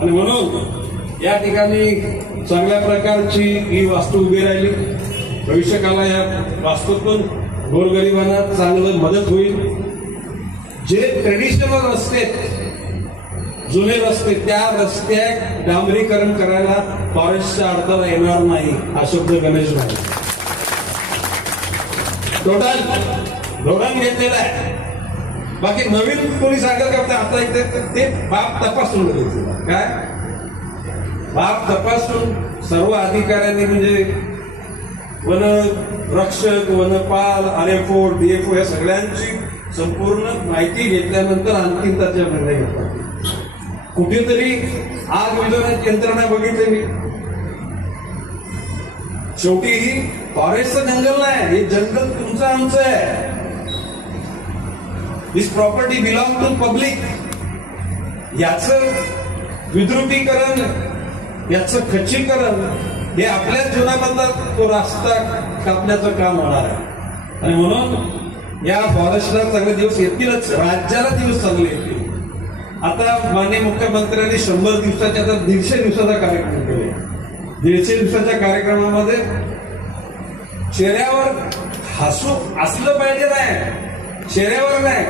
आणि म्हणून या ठिकाणी चांगल्या प्रकारची ही वास्तू उभी राहिली. भविष्यकाला या वास्तूतून गोरगरिबांना चांगलं मदत होईल. जे ट्रेडिशनल रस्ते, जुने रस्ते, त्या रस्त्यात डांबरीकरण करायला फॉरेस्टचा अडथळा येणार नाही, हा शब्द गणेश नाही. टोटल धोरण घेतलेलं आहे. बाकी नवीन कोणी सांगेल का आता ते बाब तपासून बघायचं. काय बाब तपासून सर्व अधिकाऱ्यांनी म्हणजे वन रक्षक, वनपाल, आरएफओ, डीएफओ या सगळ्यांची संपूर्ण माहिती घेतल्यानंतर अंतिम त्याचा निर्णय घेतला. कुठेतरी आग विझवण्याची यंत्रणा बघितली मी. शेवटी ही फॉरेस्टचं जंगल नाही, हे जंगल तुमचं आमचं आहे. दिस प्रॉपर्टी बिलॉंग टू पब्लिक. याचं विद्रुपीकरण, याचं खच्चीकरण हे आपल्याच जीवनामधला तो रास्ता कापण्याचं काम होणार आहे. आणि म्हणून या फॉरेस्टला चांगले दिवस येतीलच, राज्याला दिवस चांगले येतील. आता माननीय मुख्यमंत्र्यांनी 100 दिवसाच्या, आता 150 दिवसाचा कार्यक्रम केला. 150 दिवसाच्या कार्यक्रमामध्ये चेहऱ्यावर हसू असलं पाहिजे, नाही चेहऱ्यावर नाही,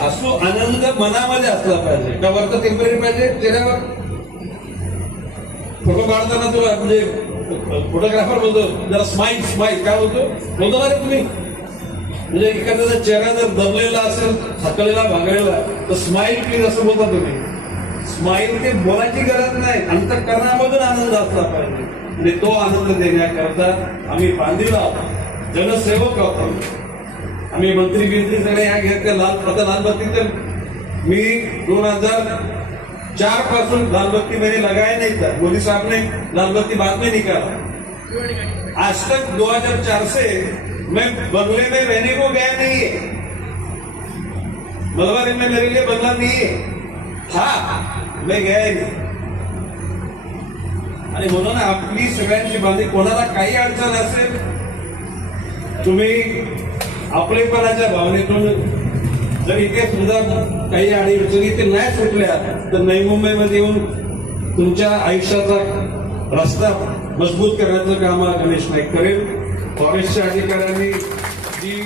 हसू आनंद मनामध्ये असला पाहिजे. का वरतं टेम्पररी पाहिजे चेहऱ्यावर. फोटो काढताना तुला म्हणजे फोटोग्राफर बोलतो जरा स्माईल स्माईल, काय बोलतो ना रे तुम्ही. म्हणजे एखाद्याचा चेहरा जर दबलेला असेल, थकलेला भागलेला, तर स्माईल प्लीज असं बोलता तुम्ही. स्माईल ते बोलायची गरज नाही, अंतःकरणामधून आनंद असला पाहिजे. म्हणजे तो आनंद देण्याकरता आम्ही बांधील आहोत, जनसेवक आहोत. आम्ही मंत्री बिंत्री सगळे या घेतले. लालबत्ती तर मी 2004 पासून लालबत्ती मैंने लगाया नहीं था. मोदी साहब ने लालबत्ती बाद में निकाला. आज तक 2004 से मैं बंगले में रहने को गया नहीं है. मलबार में मेरे लिए बंगला नहीं है. हा मैं गया ही नाही. आणि म्हणून आपली सगळ्यांची बांधणी, कोणाला काही अडचण असेल, तुम्ही आपलेपणाच्या भावनेतून जर इथे सुद्धा काही अडचणी इथे नाही सुटल्या तर नवी मुंबईमध्ये येऊन तुमच्या आयुष्याचा रस्ता मजबूत करण्याचं काम गणेश नाईक करेल. फॉरेस्टच्या अधिकाऱ्यांनी जी